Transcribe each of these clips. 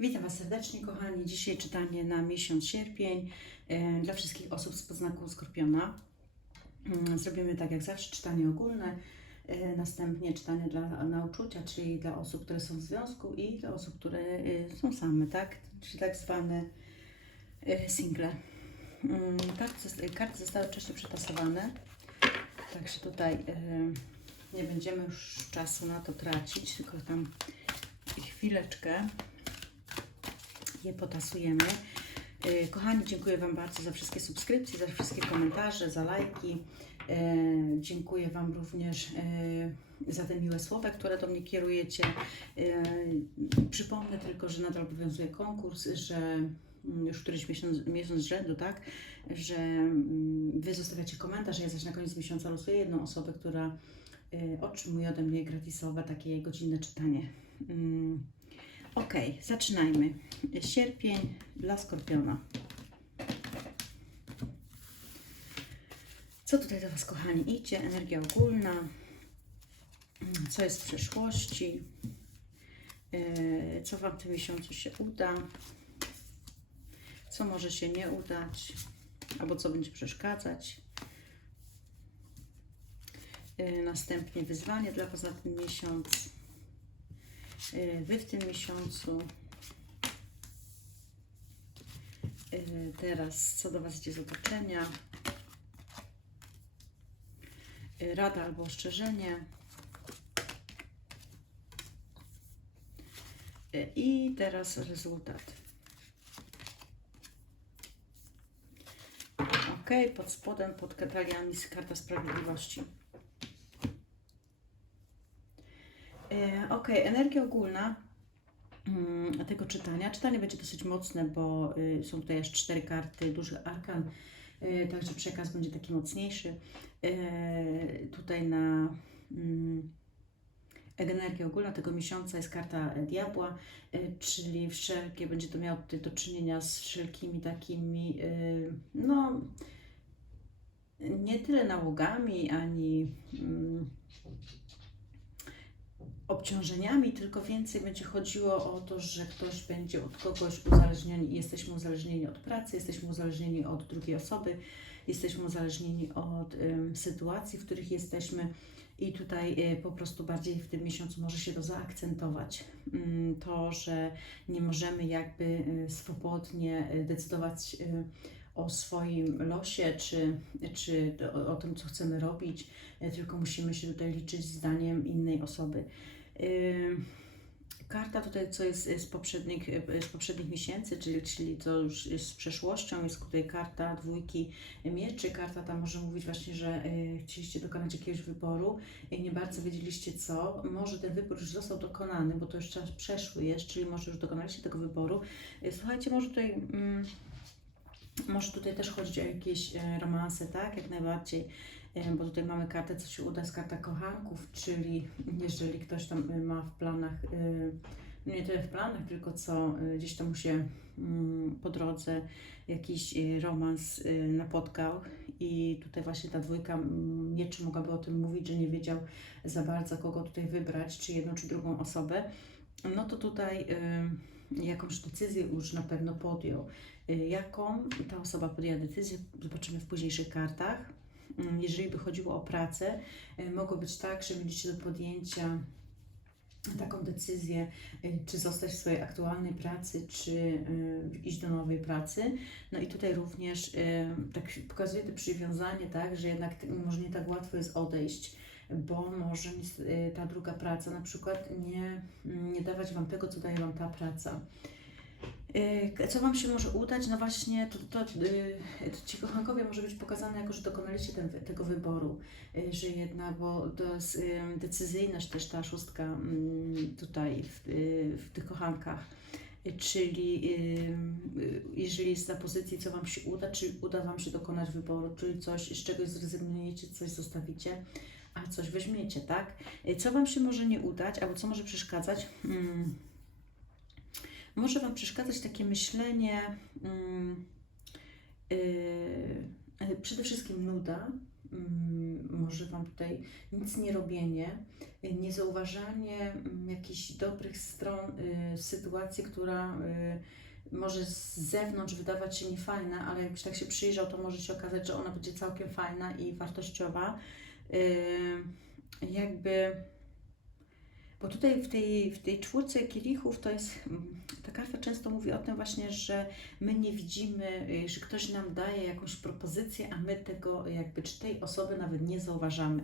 Witam Was serdecznie, kochani. Dzisiaj czytanie na miesiąc sierpień e, dla wszystkich osób z podznaku Skorpiona. Mm, Zrobimy tak jak zawsze czytanie ogólne, e, następnie czytanie dla, na uczucia, czyli dla osób, które są w związku i dla osób, które e, są same, tak? Czyli tak zwane single. Mm, Karty, zosta- karty zostały wcześniej przetasowane, także tutaj nie będziemy już czasu na to tracić, tylko tam chwileczkę je potasujemy. E, Kochani, dziękuję Wam bardzo za wszystkie subskrypcje, za wszystkie komentarze, za lajki. E, Dziękuję Wam również e, za te miłe słowa, które do mnie kierujecie. Przypomnę tylko, że nadal obowiązuje konkurs, że mm, już któryś miesiąc, miesiąc rzędu, tak, że mm, Wy zostawiacie komentarz, ja zaś na koniec miesiąca losuję jedną osobę, która otrzymuje ode mnie gratisowe takie godzinne czytanie. Ok, zaczynajmy. Sierpień dla Skorpiona. Co tutaj do Was, kochani, idzie? Energia ogólna. Co jest w przeszłości? Yy, Co Wam w tym miesiącu się uda? Co może się nie udać? Albo co będzie przeszkadzać? Yy, Następnie wyzwanie dla Was na ten miesiąc. Yy, Wy w tym miesiącu. Yy, Teraz co do Was idzie z otoczenia? Yy, Rada albo ostrzeżenie. I teraz rezultat. Ok, pod spodem, pod kataliami jest karta sprawiedliwości. Ok, energia ogólna mm, tego czytania. Czytanie będzie dosyć mocne, bo y, są tutaj aż cztery karty, duży arkan, y, także przekaz będzie taki mocniejszy. E, Tutaj na mm, energię ogólna tego miesiąca jest karta diabła, y, czyli wszelkie, będzie to miało tutaj do czynienia z wszelkimi takimi, no nie tyle nałogami, ani mm, obciążeniami, tylko więcej będzie chodziło o to, że ktoś będzie od kogoś uzależniony, jesteśmy uzależnieni od pracy, jesteśmy uzależnieni od drugiej osoby, jesteśmy uzależnieni od sytuacji, w których jesteśmy i tutaj y, po prostu bardziej w tym miesiącu może się to zaakcentować. Ym, to, że nie możemy jakby y, swobodnie y, decydować o swoim losie, czy, czy o, tym, co chcemy robić, y, tylko musimy się tutaj liczyć z zdaniem innej osoby. Karta tutaj, co jest z poprzednich, z poprzednich miesięcy, czyli, czyli to już jest z przeszłością, jest tutaj karta dwójki mieczy. Karta ta może mówić właśnie, że y, chcieliście dokonać jakiegoś wyboru i nie bardzo wiedzieliście co. Może ten wybór już został dokonany, bo to już czas przeszły jest, czyli może już dokonaliście tego wyboru. Słuchajcie, może tutaj... Mm, może tutaj też chodzić o jakieś e, romanse, tak? Jak najbardziej. E, Bo tutaj mamy kartę, co się uda, jest karta kochanków, czyli jeżeli ktoś tam e, ma w planach, no nie tyle w planach, tylko co gdzieś tam mu się mm, po drodze jakiś romans napotkał i tutaj właśnie ta dwójka mm, mieczy mogłaby o tym mówić, że nie wiedział za bardzo kogo tutaj wybrać, czy jedną, czy drugą osobę, no to tutaj jakąś decyzję już na pewno podjął. Y, Jaką ta osoba podjęła decyzję, zobaczymy w późniejszych kartach. Mm, Jeżeli by chodziło o pracę, y, mogło być tak, że mieliście do podjęcia taką decyzję, y, czy zostać w swojej aktualnej pracy, czy iść do nowej pracy. No i tutaj również tak pokazuje to przywiązanie, tak, że jednak może nie tak łatwo jest odejść, bo może ta druga praca na przykład nie, nie dawać Wam tego, co daje Wam ta praca. Y, Co Wam się może udać? No właśnie, to, to, y, to ci kochankowie może być pokazane jako, że dokonaliście ten, tego wyboru, y, że jednak, bo to jest decyzyjność też ta szóstka mm, tutaj w, w tych kochankach. Czyli jeżeli jest na pozycji, co Wam się uda, czy uda Wam się dokonać wyboru, czyli coś, z czegoś zrezygnujecie, coś zostawicie, a coś weźmiecie, tak? Co Wam się może nie udać, albo co może przeszkadzać? Mm, może Wam przeszkadzać takie myślenie, mm, yy, przede wszystkim nuda, mm, może Wam tutaj nic nie robienie, y, niezauważanie mm, jakichś dobrych stron y, sytuacji, która y, może z zewnątrz wydawać się niefajna, ale jakbyś tak się przyjrzał, to może się okazać, że ona będzie całkiem fajna i wartościowa. Y, jakby bo tutaj w tej, w tej czwórce kielichów to jest, mm, ta karta często mówi o tym właśnie, że my nie widzimy, y, że ktoś nam daje jakąś propozycję, a my tego jakby, czy tej osoby nawet nie zauważamy.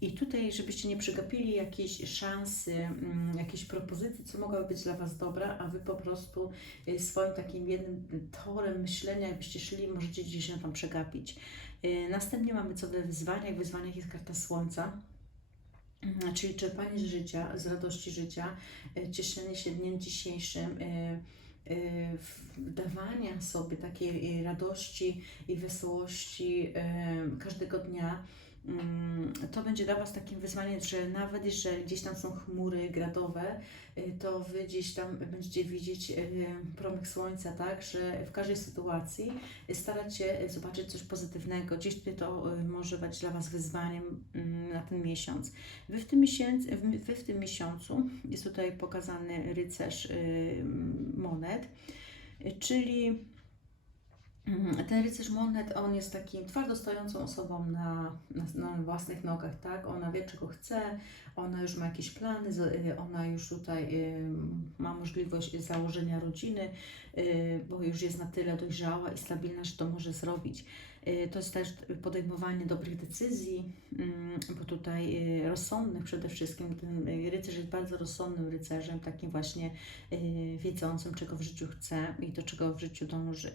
I tutaj, żebyście nie przegapili jakiejś szansy, mm, jakiejś propozycji, co mogłaby być dla Was dobra, a Wy po prostu y, swoim takim jednym torem myślenia, jakbyście szli, możecie gdzieś się tam przegapić. Y, Następnie mamy co we wyzwaniach. W wyzwaniach jest karta Słońca. Mhm, Czyli czerpanie z życia, z radości życia, e, cieszenie się dniem dzisiejszym, e, e, dawania sobie takiej radości i wesołości każdego dnia. Mm, To będzie dla Was takim wyzwaniem, że nawet jeżeli gdzieś tam są chmury gradowe, e, to Wy gdzieś tam będziecie widzieć e, promyk słońca, tak, że w każdej sytuacji starać się zobaczyć coś pozytywnego. Gdzieś to y, może być dla Was wyzwaniem mm, na ten miesiąc. Wy w tym, miesięcy, w- wy w tym miesiącu jest tutaj pokazany rycerz y, monet, y, czyli ten rycerz monet, on jest takim twardo stojącą osobą na, na, na własnych nogach, tak? Ona wie, czego chce, ona już ma jakieś plany, y, ona już tutaj y, ma możliwość założenia rodziny, y, bo już jest na tyle dojrzała i stabilna, że to może zrobić. Y, To jest też podejmowanie dobrych decyzji, mm, bo tutaj y, rozsądnych przede wszystkim. Ten y, rycerz jest bardzo rozsądnym rycerzem, takim właśnie wiedzącym, czego w życiu chce i do czego w życiu dąży.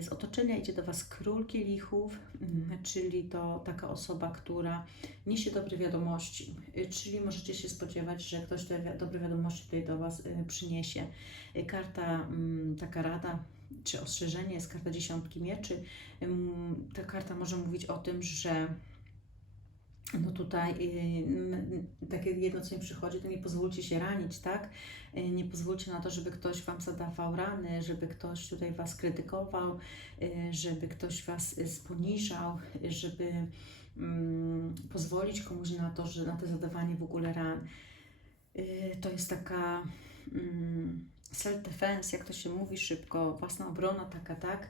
Z otoczenia idzie do Was król kielichów, mm, czyli to taka osoba, która niesie dobre wiadomości, czyli możecie się spodziewać, że ktoś te dobre wiadomości tutaj do Was przyniesie. Karta, mm, taka rada, czy ostrzeżenie jest karta dziesiątki mieczy. Ta karta może mówić o tym, że no tutaj y, takie jedno, co mi przychodzi, to nie pozwólcie się ranić, tak? Y, Nie pozwólcie na to, żeby ktoś Wam zadawał rany, żeby ktoś tutaj Was krytykował, y, żeby ktoś Was poniżał, y, żeby mm, pozwolić komuś na to, że na to zadawanie w ogóle ran. To jest taka mm, self-defense, jak to się mówi szybko, własna obrona taka, tak?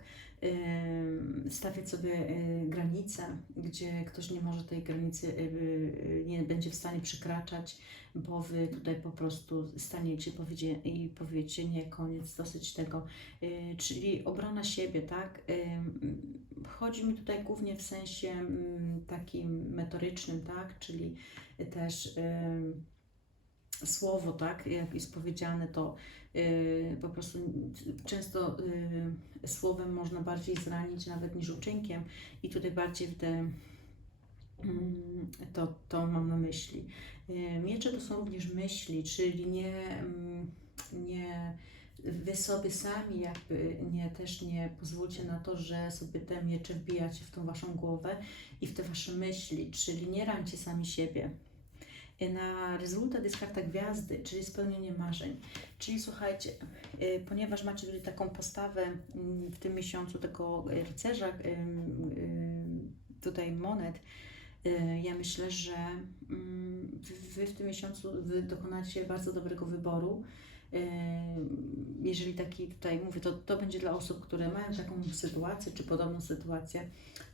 Stawiać sobie y, granice, gdzie ktoś nie może tej granicy, y, y, nie będzie w stanie przekraczać, bo Wy tutaj po prostu staniecie powiedzie, i powiecie nie, koniec, dosyć tego. Czyli obrona siebie, tak? Chodzi mi tutaj głównie w sensie mm, takim metorycznym, tak? Czyli też słowo, tak, jak jest powiedziane, to po prostu często y, słowem można bardziej zranić nawet niż uczynkiem i tutaj bardziej w te, mm, to, to mam na myśli. Y, Miecze to są również myśli, czyli nie, mm, nie wy sobie sami jakby nie, też nie pozwólcie na to, że sobie te miecze wbijacie w tą waszą głowę i w te wasze myśli, czyli nie rańcie sami siebie. Na rezultat jest karta gwiazdy, czyli spełnienie marzeń. Czyli słuchajcie, y, ponieważ macie tutaj taką postawę mm, w tym miesiącu tego rycerza, tutaj monet, y, ja myślę, że mm, wy- w tym miesiącu dokonacie bardzo dobrego wyboru. Jeżeli taki tutaj mówię, to, to będzie dla osób, które mają taką sytuację, czy podobną sytuację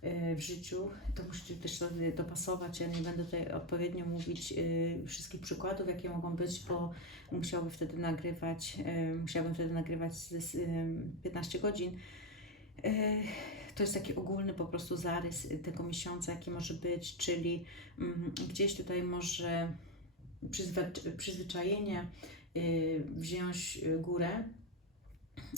y, w życiu, to musicie też sobie dopasować. Ja nie będę tutaj odpowiednio mówić y, wszystkich przykładów, jakie mogą być, bo musiałbym wtedy nagrywać, musiałabym wtedy nagrywać z, z, y, 15 godzin. To jest taki ogólny po prostu zarys tego miesiąca, jaki może być, czyli mm, gdzieś tutaj może przyzwycz- przyzwyczajenie wziąć y, górę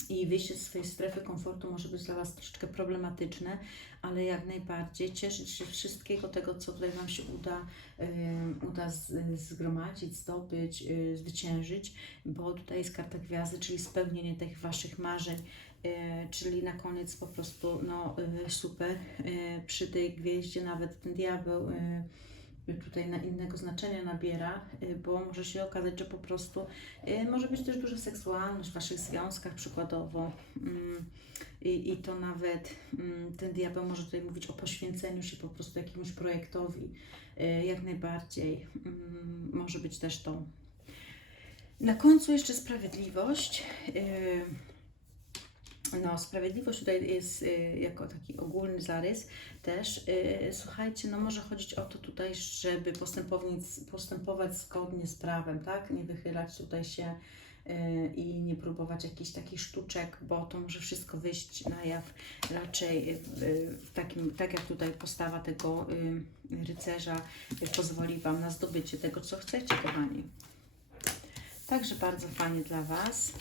i wyjście z swojej strefy komfortu może być dla Was troszeczkę problematyczne, ale jak najbardziej cieszyć się wszystkiego tego, co tutaj Wam się uda, y, uda zgromadzić, zdobyć, y, zwyciężyć, bo tutaj jest karta gwiazdy, czyli spełnienie tych Waszych marzeń, y, czyli na koniec po prostu no, y, super. Y, przy tej gwieździe nawet ten diabeł y, tutaj na innego znaczenia nabiera, y, bo może się okazać, że po prostu y, może być też duża seksualność w Waszych związkach przykładowo mm, i, i to nawet mm, ten diabeł może tutaj mówić o poświęceniu się po prostu jakiemuś projektowi, y, jak najbardziej mm, może być też to. Na końcu jeszcze sprawiedliwość. No, sprawiedliwość tutaj jest y, jako taki ogólny zarys też. Y, słuchajcie, no może chodzić o to tutaj, żeby postępować, zgodnie z prawem, tak? Nie wychylać tutaj się y, i nie próbować jakichś takich sztuczek, bo to może wszystko wyjść na jaw raczej y, takim, tak jak tutaj postawa tego y, rycerza y, pozwoli Wam na zdobycie tego, co chcecie, kochani. Także bardzo fajnie dla Was.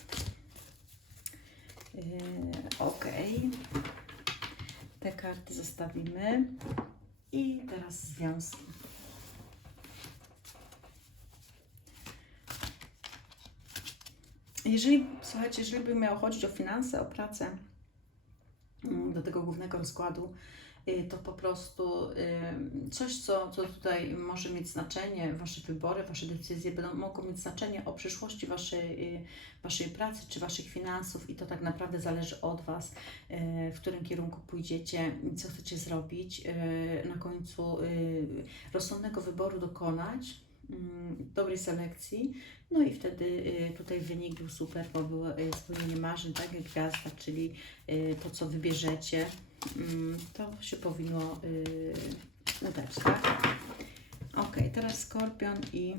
Yy, ok. Te karty zostawimy. I teraz związki. Jeżeli, słuchajcie, jeżeli by miało chodzić o finanse, o pracę, mm, do tego głównego rozkładu, to po prostu y, coś, co, co tutaj może mieć znaczenie, Wasze wybory, Wasze decyzje będą mogą mieć znaczenie o przyszłości Waszej, y, waszej pracy czy Waszych finansów i to tak naprawdę zależy od Was, y, w którym kierunku pójdziecie, co chcecie zrobić. Y, Na końcu y, rozsądnego wyboru dokonać, dobrej selekcji, no i wtedy y, tutaj wynik był super, bo było y, spełnienie marzeń, tak jak gwiazda, czyli y, to, co wybierzecie, mm, to się powinno udać, tak? Ok, teraz skorpion i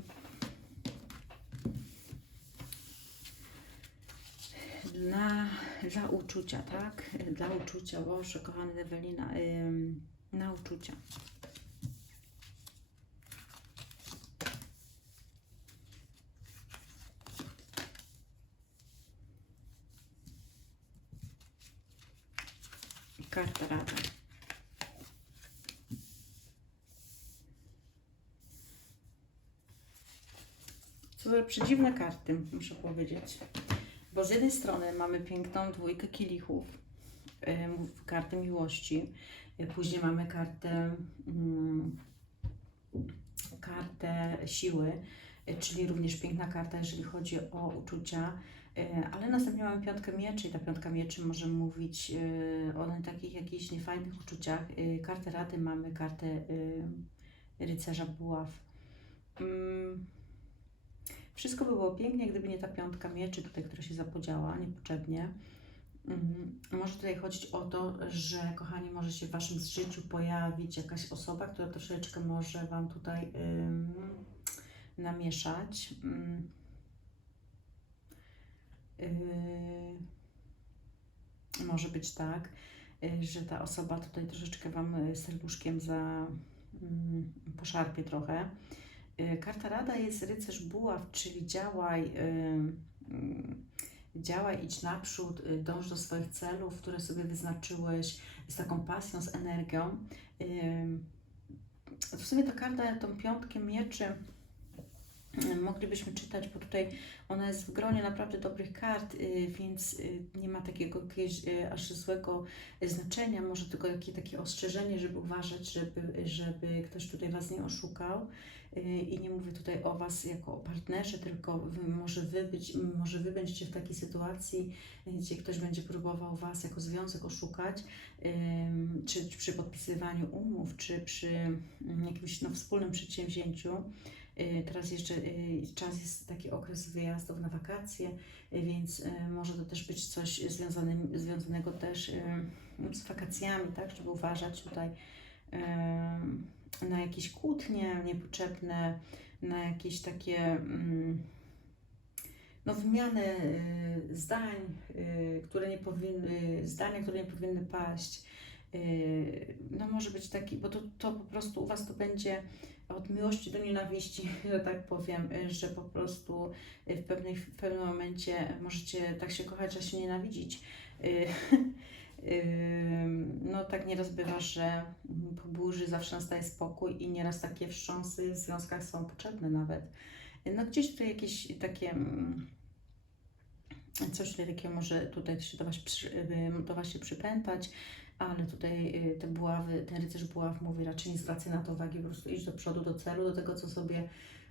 dla, dla uczucia, tak? Dla uczucia, Boże, kochany Ewelina, ym, na uczucia. Karta rada. Co za przedziwne karty, muszę powiedzieć. Bo z jednej strony mamy piękną dwójkę kielichów, kartę miłości, później mamy kartę, mm, kartę siły, czyli również piękna karta, jeżeli chodzi o uczucia, y, ale następnie mamy piątkę mieczy i ta piątka mieczy może mówić y, o takich jakichś niefajnych uczuciach. Kartę rady mamy, kartę rycerza buław. Mm, wszystko by było pięknie, gdyby nie ta piątka mieczy tutaj, która się zapodziała niepotrzebnie. Mhm. Może tutaj chodzić o to, że kochani, może się w Waszym życiu pojawić jakaś osoba, która troszeczkę może Wam tutaj namieszać. Ym. Yy, może być tak, y, że ta osoba tutaj troszeczkę Wam y, serduszkiem za ym, poszarpie trochę. Y, Karta Rada jest rycerz buław, czyli działaj, y, y, działaj, idź naprzód, y, dąż do swoich celów, które sobie wyznaczyłeś z taką pasją, z energią. Y, W sumie ta karta, tą piątkę mieczy, y, moglibyśmy czytać, bo tutaj ona jest w gronie naprawdę dobrych kart, y, więc y, nie ma takiego jakiegoś y, aż złego znaczenia, może tylko jakieś takie ostrzeżenie, żeby uważać, żeby, żeby ktoś tutaj Was nie oszukał. Y, I nie mówię tutaj o Was jako o partnerze, tylko może, wy być, może Wy będziecie w takiej sytuacji, gdzie ktoś będzie próbował Was jako związek oszukać, czy przy podpisywaniu umów, czy przy mm, jakimś no, wspólnym przedsięwzięciu. Y, Teraz jeszcze y, czas jest taki okres wyjazdów na wakacje, y, więc może to też być coś związane, związanego też z wakacjami, tak, żeby uważać tutaj na jakieś kłótnie niepotrzebne, na jakieś takie mm, no, wymianę y, zdań, które nie powinny, zdania, które nie powinny paść. Y, No może być taki, bo to, to po prostu u Was to będzie od miłości do nienawiści, że tak powiem, y, że po prostu y, w, pewnej, w pewnym momencie możecie tak się kochać, że się nienawidzić. Y, No tak nieraz bywa, że mm, po burzy zawsze nastaje spokój i nieraz takie wstrząsy w związkach są potrzebne nawet. No gdzieś tutaj jakieś takie mm, Coś tutaj takiego może tutaj się do Was, do was się przypętać, ale tutaj y, te buławy, ten rycerz buław mówi raczej nie zwracaj na to uwagi, po prostu idź do przodu, do celu, do tego, co sobie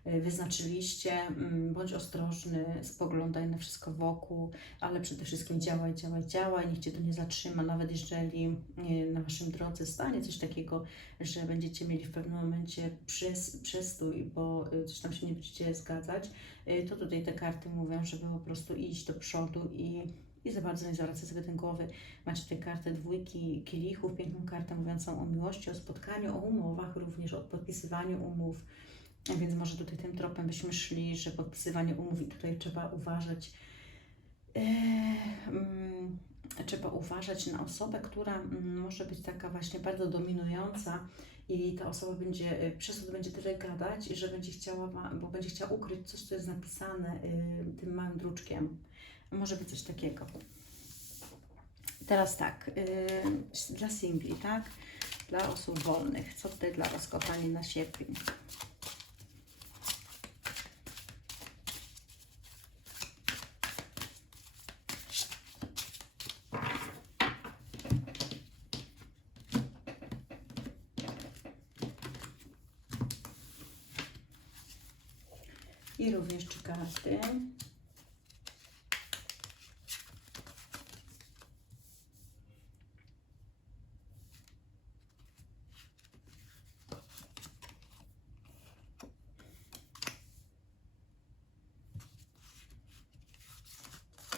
y, wyznaczyliście, mm, bądź ostrożny, spoglądaj na wszystko wokół, ale przede wszystkim działaj, działaj, działaj, niech Cię to nie zatrzyma, nawet jeżeli y, na Waszym drodze stanie coś takiego, że będziecie mieli w pewnym momencie przes, przestój, bo coś tam się nie będziecie zgadzać, to tutaj te karty mówią, żeby po prostu iść do przodu i, i za bardzo nie zwracać sobie tej głowy. Macie tutaj kartę dwójki kielichów, piękną kartę mówiącą o miłości, o spotkaniu, o umowach, również o podpisywaniu umów. Więc może tutaj tym tropem byśmy szli, że podpisywanie umów i tutaj trzeba uważać. Trzeba uważać na osobę, która mm, może być taka właśnie bardzo dominująca i ta osoba będzie, y, przez to będzie tyle gadać, że będzie chciała, bo będzie chciała ukryć coś, co jest napisane y, tym małym druczkiem. Może być coś takiego. Teraz tak, y, dla singli, tak? Dla osób wolnych. Co tutaj dla Was, kochani, na sierpień? I również trzy karty.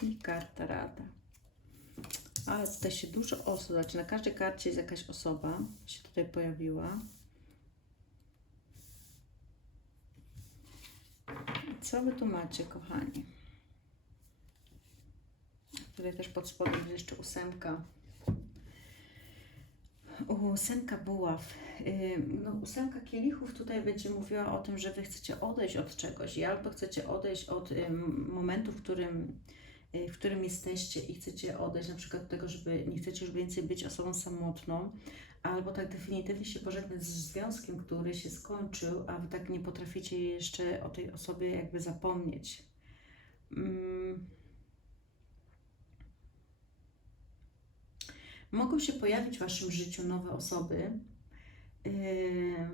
I karta rada. Ale tutaj się dużo osób, znaczy na każdej karcie jest jakaś osoba, się tutaj pojawiła. Co wy tu macie, kochani? Tutaj też pod spodem jest jeszcze ósemka. Ósemka buław. Ym, No, ósemka kielichów tutaj będzie mówiła o tym, że wy chcecie odejść od czegoś i albo chcecie odejść od ym, momentu, w którym, y, w którym jesteście i chcecie odejść na przykład do tego, żeby nie chcecie już więcej być osobą samotną, albo tak definitywnie się pożegnać z związkiem, który się skończył, a wy tak nie potraficie jeszcze o tej osobie jakby zapomnieć. Mm. Mogą się pojawić w Waszym życiu nowe osoby, yy,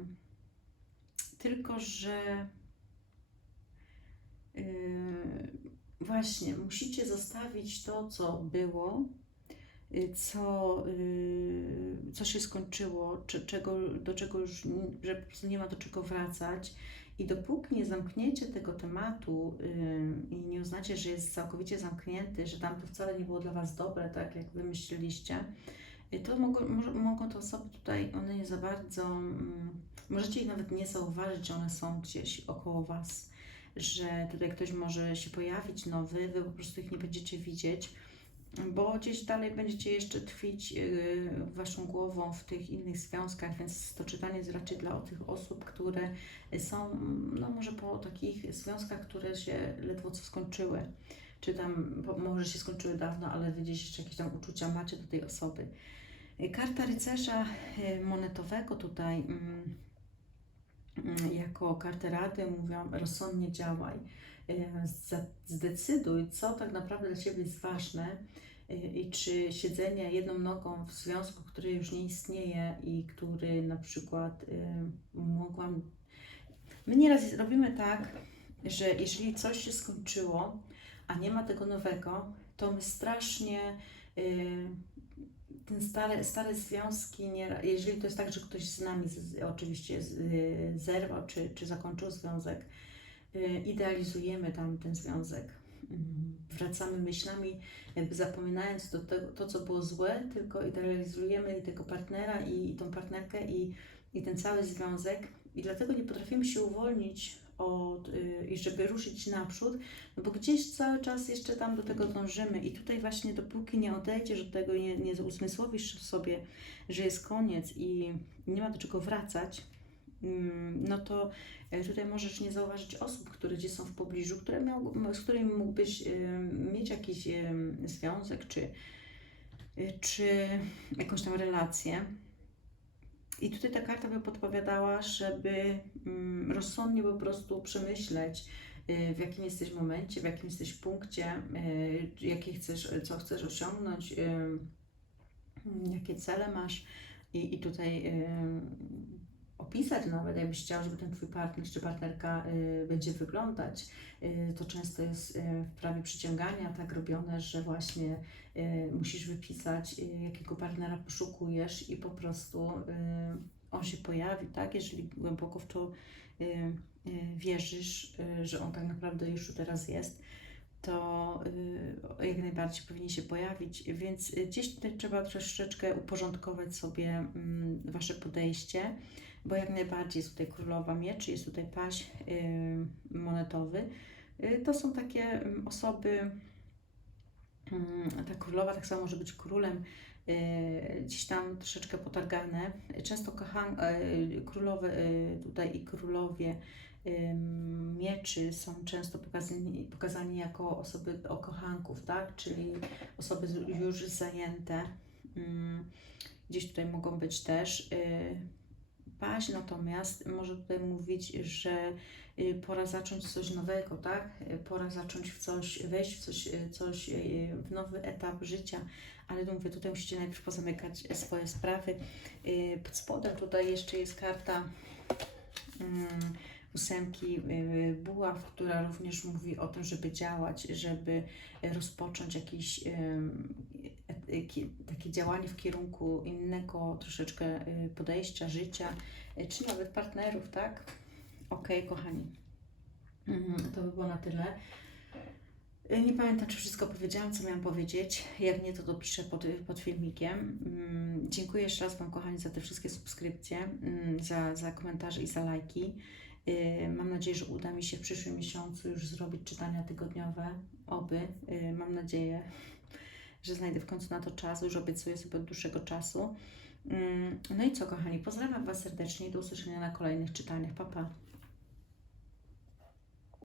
tylko że yy, właśnie musicie zostawić to, co było, yy, co, yy, co się skończyło, czy, czego, do czego już że po prostu nie ma do czego wracać. I dopóki nie zamkniecie tego tematu yy, i nie uznacie, że jest całkowicie zamknięty, że tam to wcale nie było dla Was dobre, tak jak Wy myśleliście, yy, to mogą, mogą te osoby tutaj, one nie za bardzo, mm, możecie ich nawet nie zauważyć, że one są gdzieś około Was, że tutaj ktoś może się pojawić nowy, Wy po prostu ich nie będziecie widzieć, bo gdzieś dalej będziecie jeszcze tkwić yy, Waszą głową w tych innych związkach, więc to czytanie jest raczej dla tych osób, które są, no może po takich związkach, które się ledwo co skończyły, czy tam może się skończyły dawno, ale wy gdzieś jeszcze jakieś tam uczucia macie do tej osoby. Y, Karta rycerza y, monetowego tutaj mm, jako kartę rady mówią rozsądnie działaj. Za- Zdecyduj, co tak naprawdę dla Ciebie jest ważne y, i czy siedzenie jedną nogą w związku, który już nie istnieje i który na przykład y, mogłam My nieraz robimy tak, że jeżeli coś się skończyło, a nie ma tego nowego, to my strasznie ten stare, stare związki, nie, jeżeli to jest tak, że ktoś z nami z, oczywiście z, y, zerwał czy, czy zakończył związek, y, idealizujemy tam ten związek. Mm, Wracamy myślami, jakby zapominając to, to, to, co było złe, tylko idealizujemy i tego partnera, i, i tą partnerkę, i, i ten cały związek. I dlatego nie potrafimy się uwolnić od, y, i żeby ruszyć naprzód, no bo gdzieś cały czas jeszcze tam do tego dążymy. I tutaj właśnie dopóki nie odejdziesz od tego nie, nie uzmysłowisz sobie, że jest koniec i nie ma do czego wracać, mm, no to y, tutaj możesz nie zauważyć osób, które gdzieś są w pobliżu, które miał, z którymi mógłbyś y, mieć jakiś związek, czy, y, czy jakąś tam relację. I tutaj ta karta by podpowiadała, żeby mm, rozsądnie po prostu przemyśleć, y, w jakim jesteś momencie, w jakim jesteś punkcie, y, jakie chcesz, co chcesz osiągnąć, y, mm, jakie cele masz. I, i tutaj opisać nawet, jakbyś chciał, żeby ten Twój partner czy partnerka y, będzie wyglądać. Y, to często jest y, w prawie przyciągania tak robione, że właśnie musisz wypisać, jakiego partnera poszukujesz i po prostu on się pojawi, tak? Jeżeli głęboko w to wierzysz, że on tak naprawdę już teraz jest, to jak najbardziej powinien się pojawić, więc gdzieś tutaj trzeba troszeczkę uporządkować sobie mm, Wasze podejście, bo jak najbardziej jest tutaj królowa mieczy, jest tutaj paź y, monetowy. Y, to są takie mm, osoby, mm, ta królowa tak samo może być królem, y, gdzieś tam troszeczkę potargane. Często kochan, królowe tutaj i królowie mieczy są często pokazani, pokazani jako osoby o kochanków, tak? Czyli osoby już zajęte. Ym, Gdzieś tutaj mogą być też. Paź natomiast może tutaj mówić, że y, pora zacząć coś nowego, tak? Pora zacząć w coś, wejść w coś, y, coś y, w nowy etap życia, ale no mówię, tutaj musicie najpierw pozamykać swoje sprawy. Pod spodem tutaj jeszcze jest karta mm, ósemki buław, która również mówi o tym, żeby działać, żeby rozpocząć ki- takie działanie w kierunku innego troszeczkę y, podejścia, życia, y, czy nawet partnerów, tak? Okej, kochani. Mhm, To by było na tyle. Y, Nie pamiętam, czy wszystko powiedziałam, co miałam powiedzieć. Jak nie, to dopiszę pod, pod filmikiem. Mm, Dziękuję jeszcze raz Wam, kochani, za te wszystkie subskrypcje, mm, za, za komentarze i za lajki. Mam nadzieję, że uda mi się w przyszłym miesiącu już zrobić czytania tygodniowe. Oby. Mam nadzieję, że znajdę w końcu na to czas. Już obiecuję sobie od dłuższego czasu. Mm, No i co, kochani, pozdrawiam Was serdecznie i do usłyszenia na kolejnych czytaniach. Pa, pa.